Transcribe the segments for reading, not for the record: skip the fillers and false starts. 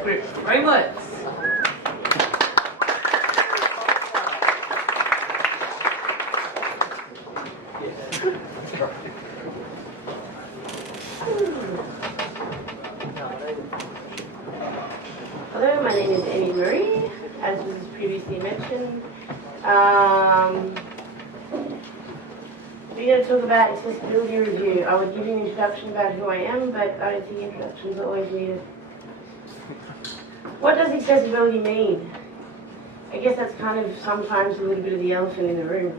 Javascript Frameworks. Hello, my name is Aimee Maree, as was previously mentioned. We're going to talk about accessibility review. I would give you an introduction about who I am, but I don't think introductions are always needed. What does accessibility mean? I guess that's kind of sometimes a little bit of the elephant in the room.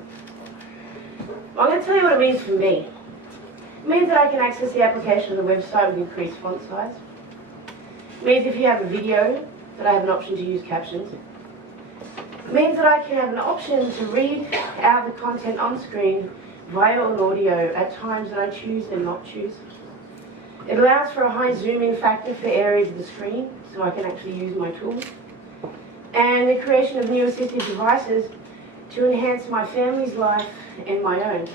Well, I'm going to tell you what it means for me. It means that I can access the application of the website with increased font size. It means if you have a video, that I have an option to use captions. It means that I can have an option to read out the content on screen via an audio at times that I choose and not choose. It allows for a high zoom-in factor for areas of the screen, so I can actually use my tools. And the creation of new assistive devices to enhance my family's life and my own.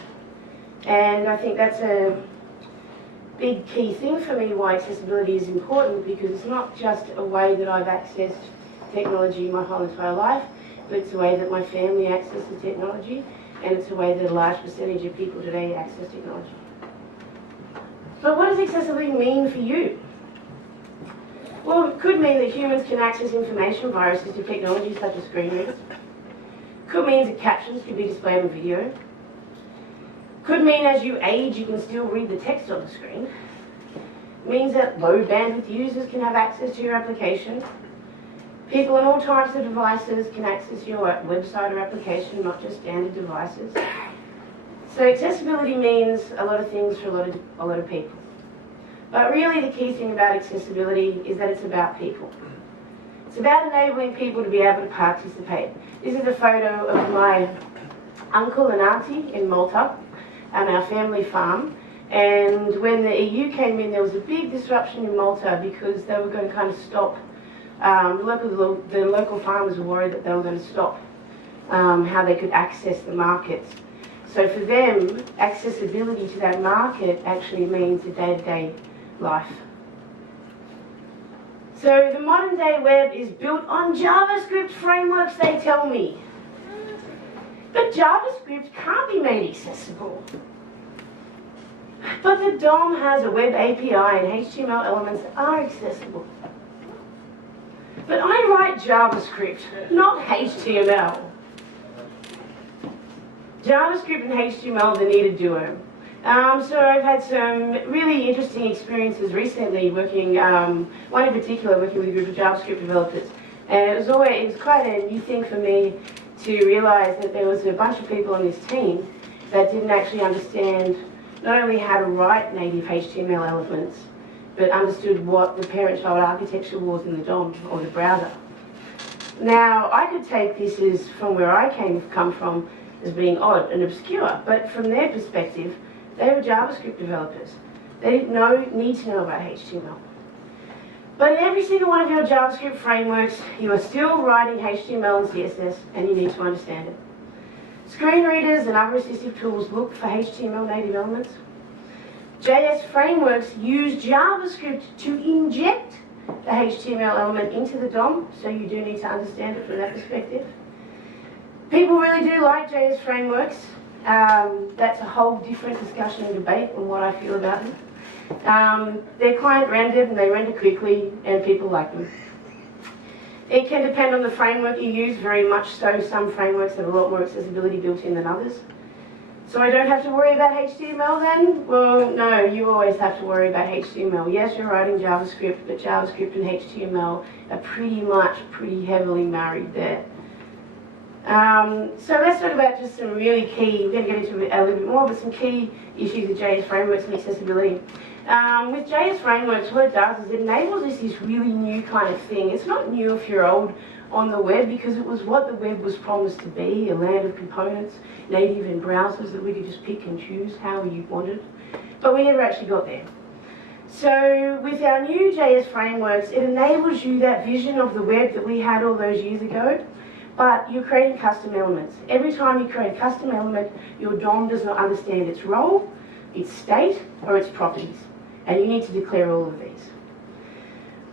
And I think that's a big key thing for me why accessibility is important, because it's not just a way that I've accessed technology my whole entire life, but it's a way that my family accesses technology, and it's a way that a large percentage of people today access technology. But what does accessibility mean for you? Well, it could mean that humans can access information via assistive technologies such as screen readers. Could mean that captions can be displayed on video. Could mean as you age, you can still read the text on the screen. It means that low bandwidth users can have access to your application. People on all types of devices can access your website or application, not just standard devices. So accessibility means a lot of things for a lot of people. But really the key thing about accessibility is that it's about people. It's about enabling people to be able to participate. This is a photo of my uncle and auntie in Malta, on our family farm. And when the EU came in, there was a big disruption in Malta because they were going to kind of stop. The local farmers were worried that they were going to stop how they could access the markets. So for them, accessibility to that market actually means a day-to-day life. So the modern day web is built on JavaScript frameworks, they tell me. But JavaScript can't be made accessible. But the DOM has a web API and HTML elements that are accessible. But I write JavaScript, not HTML. JavaScript and HTML, they need a duo. So I've had some really interesting experiences recently working, one in particular working with a group of JavaScript developers. And it was quite a new thing for me to realize that there was a bunch of people on this team that didn't actually understand not only how to write native HTML elements, but understood what the parent-child architecture was in the DOM or the browser. Now, I could take this as, from where I come from, as being odd and obscure, but from their perspective, they were JavaScript developers. They didn't need to know about HTML. But in every single one of your JavaScript frameworks, you are still writing HTML and CSS, and you need to understand it. Screen readers and other assistive tools look for HTML native elements. JS frameworks use JavaScript to inject the HTML element into the DOM, so you do need to understand it from that perspective. People really do like JS frameworks. That's a whole different discussion and debate on what I feel about them. They're client rendered and they render quickly, and people like them. It can depend on the framework you use, very much so. Some frameworks have a lot more accessibility built in than others. So I don't have to worry about HTML then? Well, no, you always have to worry about HTML. Yes, you're writing JavaScript, but JavaScript and HTML are pretty heavily married there. So let's talk about just some really key, we're going to get into it a little bit more, but some key issues with JS frameworks and accessibility. With JS frameworks, what it does is it enables us this really new kind of thing. It's not new if you're old on the web, because it was what the web was promised to be, a land of components, native in browsers that we could just pick and choose how you wanted. But we never actually got there. So with our new JS frameworks, it enables you that vision of the web that we had all those years ago, but you're creating custom elements. Every time you create a custom element, your DOM does not understand its role, its state, or its properties. And you need to declare all of these.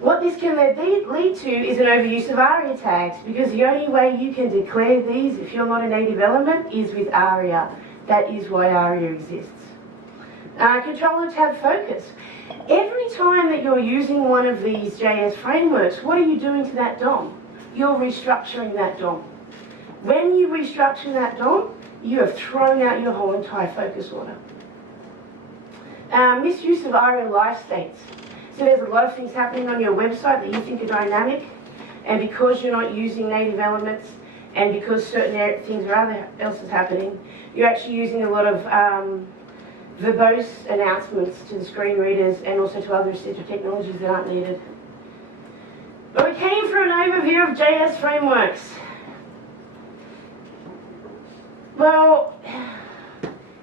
What this can lead to is an overuse of ARIA tags, because the only way you can declare these if you're not a native element is with ARIA. That is why ARIA exists. Controller tab focus. Every time that you're using one of these JS frameworks, what are you doing to that DOM? You're restructuring that DOM. When you restructure that DOM, you have thrown out your whole entire focus order. Misuse of ARIA live states. So there's a lot of things happening on your website that you think are dynamic, and because you're not using native elements, and because certain things else is happening, you're actually using a lot of verbose announcements to the screen readers and also to other assistive technologies that aren't needed. But we came for an overview of JS frameworks. Well,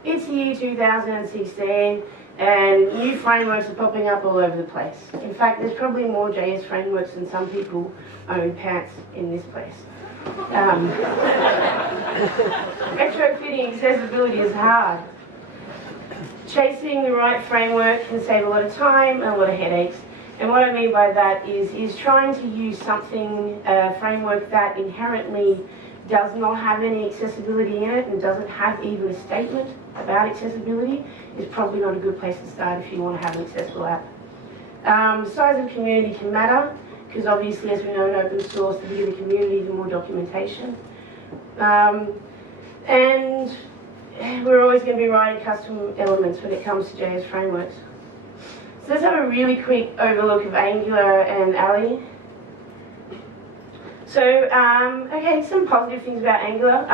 it's the year 2016 and new frameworks are popping up all over the place. In fact, there's probably more JS frameworks than some people own pants in this place. Retrofitting accessibility is hard. Chasing the right framework can save a lot of time and a lot of headaches. And what I mean by that is trying to use something, a framework that inherently does not have any accessibility in it and doesn't have even a statement about accessibility is probably not a good place to start if you want to have an accessible app. Size of community can matter, because obviously, as we know in open source, the bigger the community, the more documentation. And we're always going to be writing custom elements when it comes to JS frameworks. So let's have a really quick overlook of Angular and Aimee. So, okay, some positive things about Angular.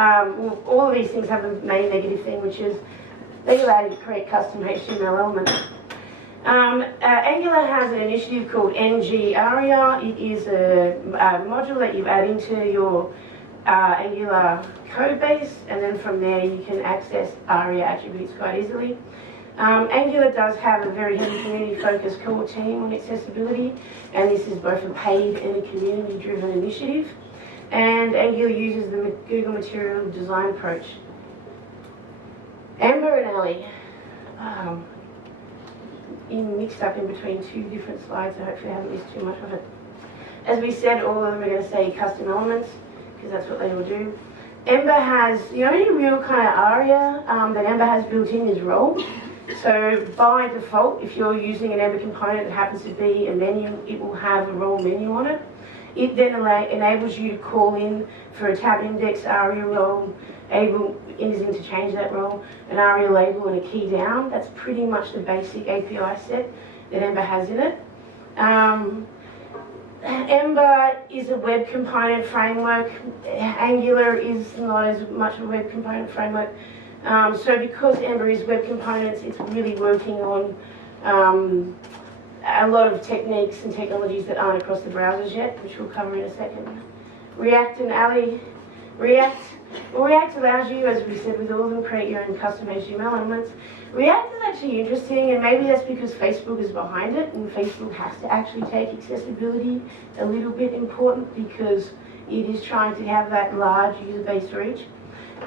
All of these things have a main negative thing, which is they allow you to create custom HTML elements. Angular has an initiative called ng-aria. It is a module that you add into your Angular code base, and then from there you can access ARIA attributes quite easily. Angular does have a very heavy community-focused core team on accessibility, and this is both a paid and a community-driven initiative. And Angular uses the Google Material Design approach. Ember and Aimee. Mixed up in between two different slides, so hopefully I haven't missed too much of it. As we said, all of them are going to say custom elements, because that's what they will do. Ember has, the only real kind of ARIA that Ember has built in is role. So by default, if you're using an Ember component that happens to be a menu, it will have a role menu on it. It then enables you to call in for a tab index ARIA role, anything to change that role, an ARIA label and a key down. That's pretty much the basic API set that Ember has in it. Ember is a web component framework. Angular is not as much a web component framework. So because Ember is web components, it's really working on a lot of techniques and technologies that aren't across the browsers yet, which we'll cover in a second. React and Aimee. React allows you, as we said with all of them, create your own custom HTML elements. React is actually interesting, and maybe that's because Facebook is behind it, and Facebook has to actually take accessibility a little bit important because it is trying to have that large user base reach.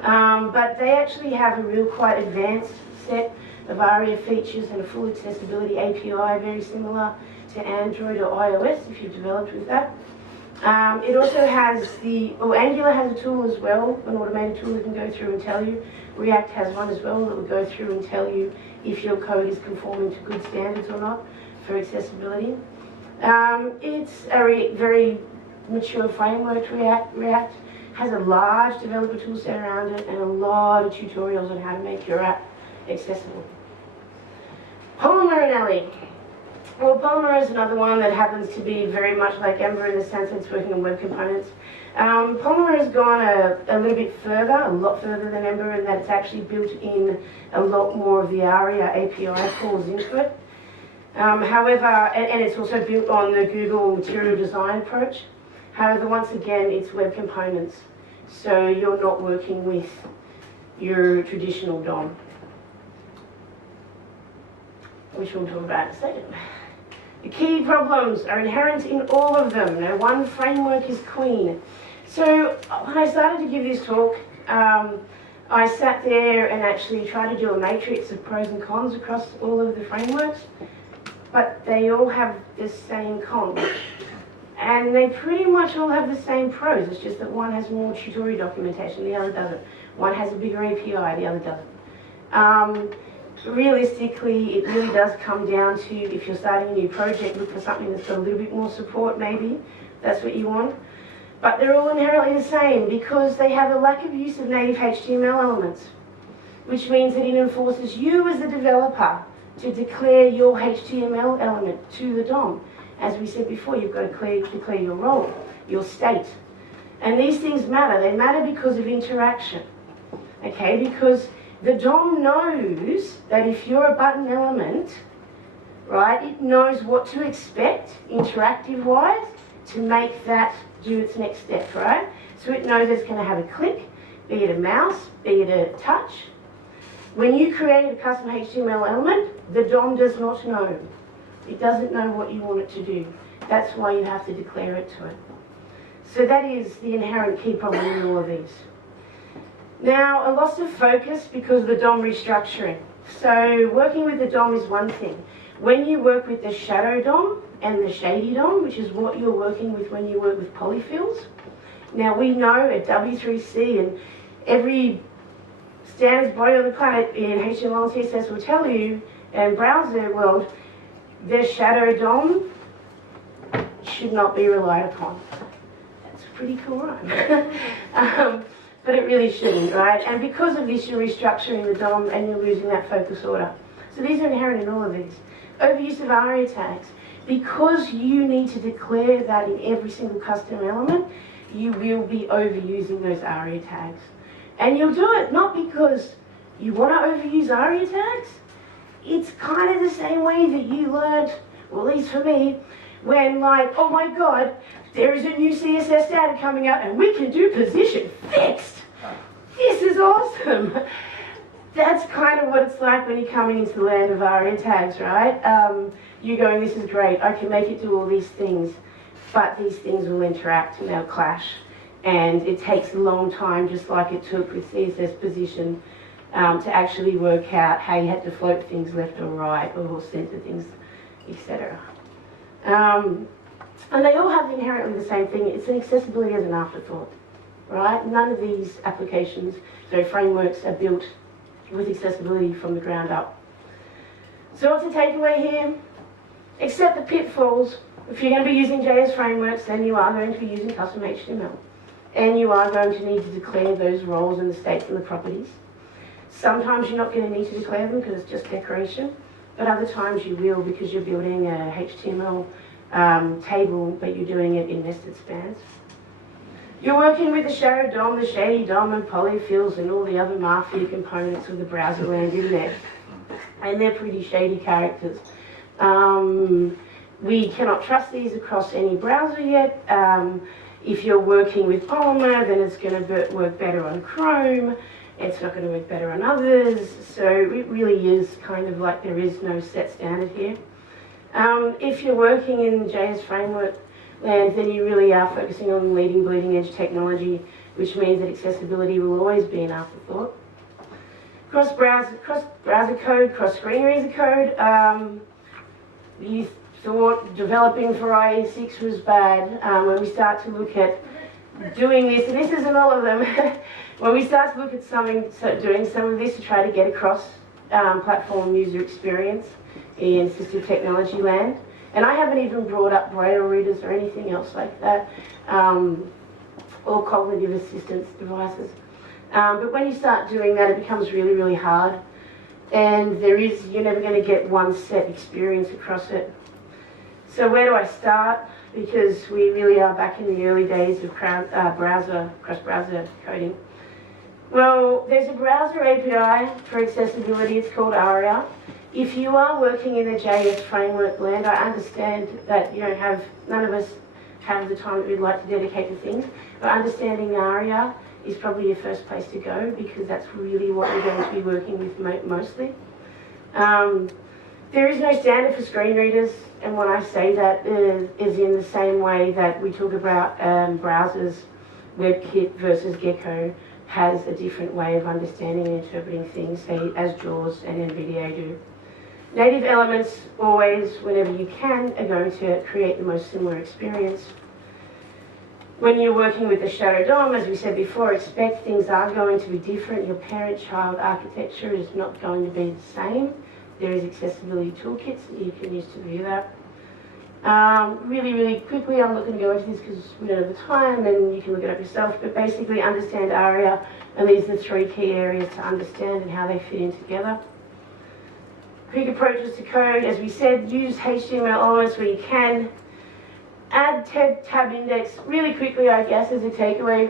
But they actually have a real quite advanced set of ARIA features and a full accessibility API, very similar to Android or iOS if you've developed with that. It also has Angular has a tool as well, an automated tool that can go through and tell you. React has one as well that will go through and tell you if your code is conforming to good standards or not for accessibility. It's a very mature framework. React has a large developer toolset around it and a lot of tutorials on how to make your app accessible. Polymer and Aimee. Well, Polymer is another one that happens to be very much like Ember in the sense that it's working on web components. Polymer has gone a little bit further, a lot further than Ember, in that it's actually built in a lot more of the ARIA API calls into it. However, and it's also built on the Google Material Design approach. However, once again, it's web components, so you're not working with your traditional DOM, which we'll talk about in a second. The key problems are inherent in all of them. Now, one framework is queen. So when I started to give this talk, I sat there and actually tried to do a matrix of pros and cons across all of the frameworks. but they all have the same cons. And they pretty much all have the same pros. It's just that one has more tutorial documentation, the other doesn't. One has a bigger API, the other doesn't. Realistically, it really does come down to, if you're starting a new project, look for something that's got a little bit more support maybe. That's what you want. But they're all inherently the same because they have a lack of use of native HTML elements, which means that it enforces you as the developer to declare your HTML element to the DOM. As we said before, you've got to declare your role, your state. And these things matter. They matter because of interaction. Okay, because the DOM knows that if you're a button element, right, it knows what to expect interactive-wise to make that do its next step, right? So it knows it's going to have a click, be it a mouse, be it a touch. When you create a custom HTML element, the DOM does not know. It doesn't know what you want it to do. That's why you have to declare it to it. So that is the inherent key problem in all of these. Now, a loss of focus because of the DOM restructuring. So working with the DOM is one thing. When you work with the shadow DOM and the shady DOM, which is what you're working with when you work with polyfills. Now we know at W3C and every standards body on the planet in HTML and CSS will tell you, and browser world, the shadow DOM should not be relied upon. That's pretty cool, right? But it really shouldn't, right? And because of this, you're restructuring the DOM and you're losing that focus order. So these are inherent in all of these. Overuse of ARIA tags. Because you need to declare that in every single custom element, you will be overusing those ARIA tags. And you'll do it not because you want to overuse ARIA tags. It's kind of the same way that you learned, well, at least for me, when like, oh my God, there is a new CSS standard coming out and we can do position fixed. This is awesome. That's kind of what it's like when you're coming into the land of ARIA tags, right? You're going, this is great, I can make it do all these things, but these things will interact and they'll clash. And it takes a long time, just like it took with CSS position, to actually work out how you had to float things left or right, or center things, etc. And they all have inherently the same thing. It's an accessibility as an afterthought, right? None of these applications, so frameworks, are built with accessibility from the ground up. So what's the takeaway here? Accept the pitfalls. If you're going to be using JS frameworks, then you are going to be using custom HTML. And you are going to need to declare those roles and the states and the properties. Sometimes you're not going to need to declare them because it's just decoration, but other times you will because you're building a HTML table, but you're doing it in nested spans. You're working with the shadow DOM, the shady DOM, and polyfills, and all the other mafia components of the browser land in there. And they're pretty shady characters. We cannot trust these across any browser yet. If you're working with Polymer, then it's going to work better on Chrome. It's not going to work better on others. So it really is kind of like there is no set standard here. If you're working in JS framework land, then you really are focusing on leading bleeding edge technology, which means that accessibility will always be an afterthought. Cross-browser code, cross-screen reader code. You thought developing for IE6 was bad. When we start to look at doing this, and this isn't all of them, when we start to look at doing some of this to try to get across platform user experience in assistive technology land, and I haven't even brought up braille readers or anything else like that, or cognitive assistance devices. But when you start doing that, it becomes really, really hard, and you're never going to get one set experience across it. So where do I start? Because we really are back in the early days of cross-browser coding. Well, there's a browser API for accessibility. It's called ARIA. If you are working in the JS framework land, I understand that none of us have the time that we'd like to dedicate to things, but understanding ARIA is probably your first place to go because that's really what you're going to be working with mostly. There is no standard for screen readers, and when I say that is in the same way that we talk about browsers, WebKit versus Gecko has a different way of understanding and interpreting things, say as JAWS and NVDA do. Native elements always, whenever you can, are going to create the most similar experience. When you're working with the Shadow DOM, as we said before, expect things are going to be different. Your parent-child architecture is not going to be the same. There is accessibility toolkits that you can use to view that. Really quickly, I'm not going to go into this because we don't have the time and you can look it up yourself, but basically understand ARIA, and these are the 3 key areas to understand and how they fit in together. Quick approaches to code, as we said, use HTML elements where you can. Add tab index really quickly, I guess, as a takeaway.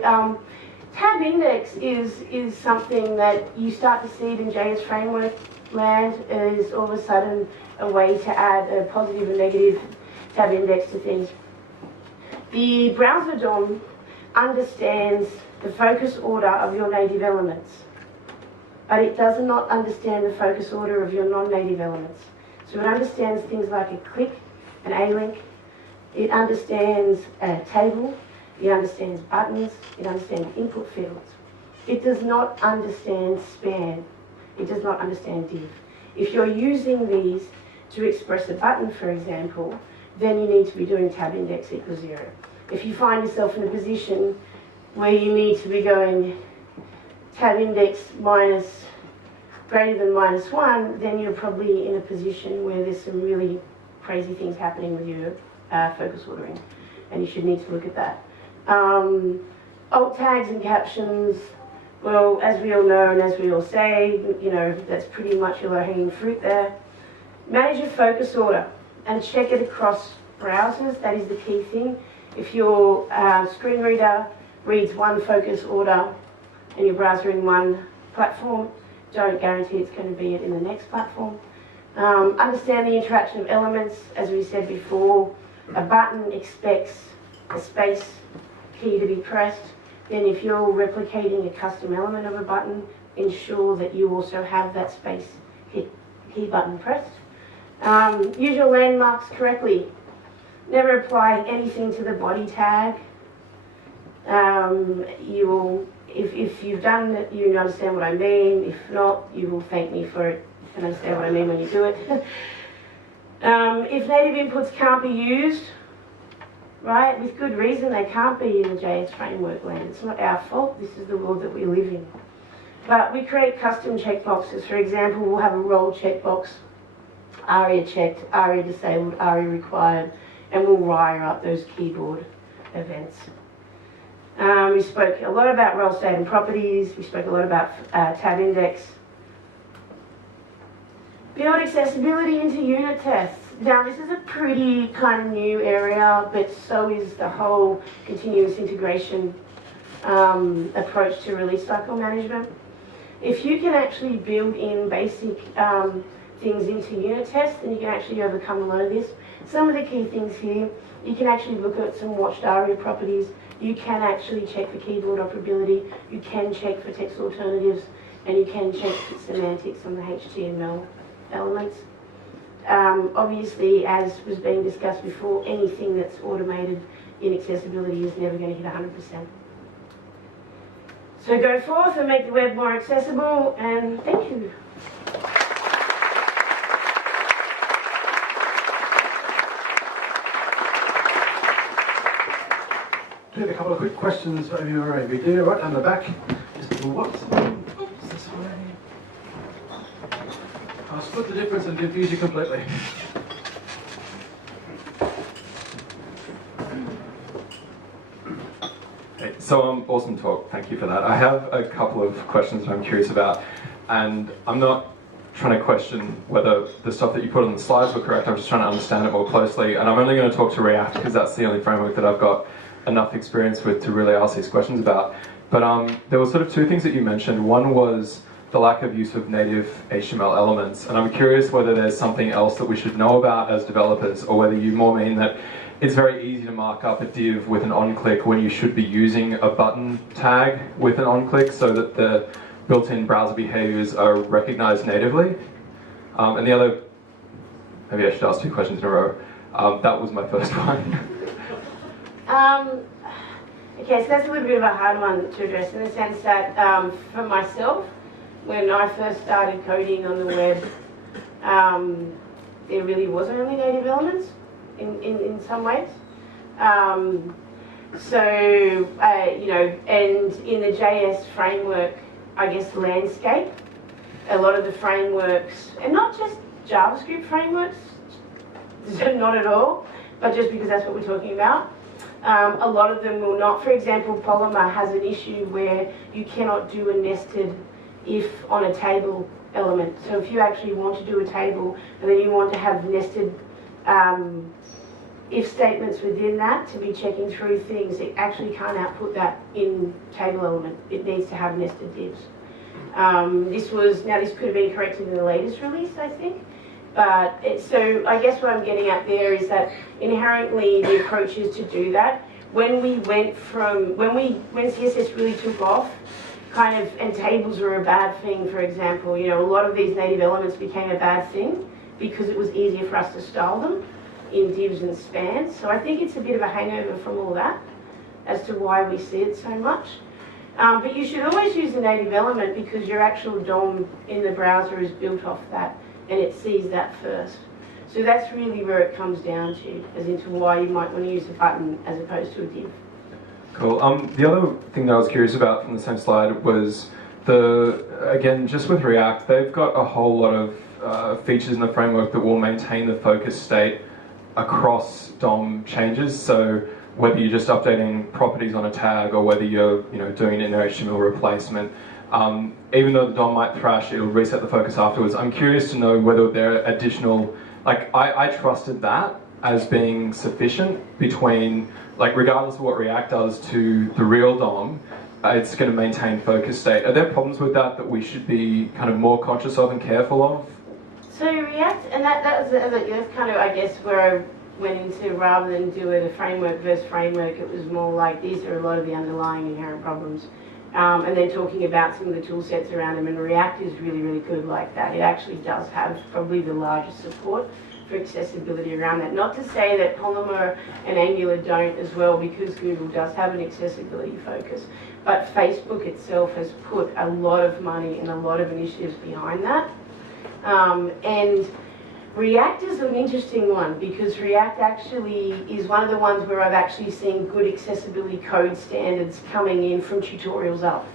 Tab index is something that you start to see it in JS framework land. Is all of a sudden a way to add a positive and negative tab index to things. The browser DOM understands the focus order of your native elements, but it does not understand the focus order of your non-native elements. So it understands things like a click, an A-link. It understands a table, it understands buttons, it understands input fields. It does not understand span, it does not understand div. If you're using these to express a button, for example, then you need to be doing tab index equals 0. If you find yourself in a position where you need to be going tab index minus greater than -1, then you're probably in a position where there's some really crazy things happening with your focus ordering, and you should need to look at that. Alt tags and captions, well, as we all know and as we all say, you know, that's pretty much your low-hanging fruit there. Manage your focus order and check it across browsers. That is the key thing. If your screen reader reads one focus order and your browser in one platform, don't guarantee it's going to be it in the next platform. Understand the interaction of elements. As we said before, a button expects a space key to be pressed. Then if you're replicating a custom element of a button, ensure that you also have that space key button pressed. Use your landmarks correctly. Never apply anything to the body tag. If you've done it, you understand what I mean. If not, you will thank me for it and understand what I mean when you do it. If native inputs can't be used, right, with good reason, they can't be in the JS framework land. It's not our fault. This is the world that we live in. But we create custom checkboxes. For example, we'll have a role checkbox, ARIA checked, ARIA disabled, ARIA required, and we'll wire up those keyboard events. We spoke a lot about role state and properties. We spoke a lot about tab index. Build accessibility into unit tests. Now, this is a pretty kind of new area, but so is the whole continuous integration approach to release cycle management. If you can actually build in basic things into unit tests, then you can actually overcome a lot of this. Some of the key things here, you can actually look at some watched ARIA properties. You can actually check for keyboard operability. You can check for text alternatives, and you can check for semantics on the HTML elements. Obviously, as was being discussed before, anything that's automated in accessibility is never going to hit 100%. So go forth and make the web more accessible, and thank you. We have a couple of quick questions for Aimee or Maree. We do right down the back. Just what? Oops, this way. I'll split the difference and confuse you completely. Hey, so awesome talk. Thank you for that. I have a couple of questions that I'm curious about, and I'm not trying to question whether the stuff that you put on the slides were correct. I'm just trying to understand it more closely, and I'm only going to talk to React because that's the only framework that I've got enough experience with to really ask these questions about. But there were sort of two things that you mentioned. One was the lack of use of native HTML elements, and I'm curious whether there's something else that we should know about as developers, or whether you more mean that it's very easy to mark up a div with an on-click when you should be using a button tag with an on-click so that the built-in browser behaviors are recognized natively. And the other, maybe I should ask two questions in a row. That was my first one. Okay, so that's a little bit of a hard one to address in the sense that for myself, when I first started coding on the web, there really was only native elements in some ways. You know, and in the JS framework, I guess, landscape, a lot of the frameworks, and not just JavaScript frameworks, not at all, but just because that's what we're talking about, a lot of them will not. For example, Polymer has an issue where you cannot do a nested if on a table element. So if you actually want to do a table and then you want to have nested if statements within that to be checking through things, it actually can't output that in table element. It needs to have nested divs. This could have been corrected in the latest release, I think. But so I guess what I'm getting at there is that inherently the approach is to do that. When CSS really took off, kind of, and tables were a bad thing, for example, you know, a lot of these native elements became a bad thing because it was easier for us to style them in divs and spans. So I think it's a bit of a hangover from all that as to why we see it so much. But you should always use a native element because your actual DOM in the browser is built off that and it sees that first. So that's really where it comes down to, as into why you might want to use a button as opposed to a div. Cool. The other thing that I was curious about from the same slide was again, just with React, they've got a whole lot of features in the framework that will maintain the focus state across DOM changes. So whether you're just updating properties on a tag or whether you're doing an HTML replacement, even though the DOM might thrash, it'll reset the focus afterwards. I'm curious to know whether there are additional, like I trusted that as being sufficient between, like regardless of what React does to the real DOM, it's going to maintain focus state. Are there problems with that we should be kind of more conscious of and careful of? So React, and that's kind of, I guess, where I went into, rather than do it a framework versus framework, it was more like these are a lot of the underlying inherent problems. And then talking about some of the tool sets around them, and React is really, really good like that. It actually does have probably the largest support for accessibility around that. Not to say that Polymer and Angular don't as well, because Google does have an accessibility focus. But Facebook itself has put a lot of money and a lot of initiatives behind that. And React is an interesting one because React actually is one of the ones where I've actually seen good accessibility code standards coming in from tutorials up.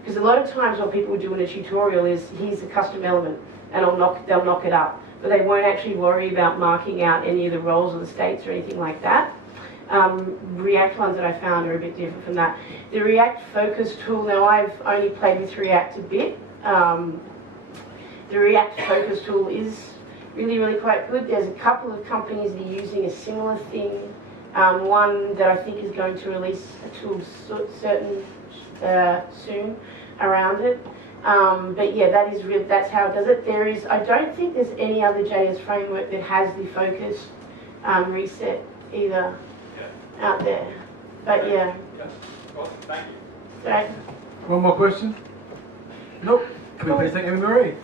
Because a lot of times what people do in a tutorial is, here's a custom element, and they'll knock it up. But they won't actually worry about marking out any of the roles or the states or anything like that. React ones that I found are a bit different from that. The React Focus tool, now I've only played with React a bit. The React Focus tool is really, really quite good. There's a couple of companies that are using a similar thing. One that I think is going to release a tool soon around it. But yeah, that's how it does it. I don't think there's any other JS framework that has the focus reset either out there. But yeah. Awesome, thank you. So, One more question? Nope. Can we please thank Maree?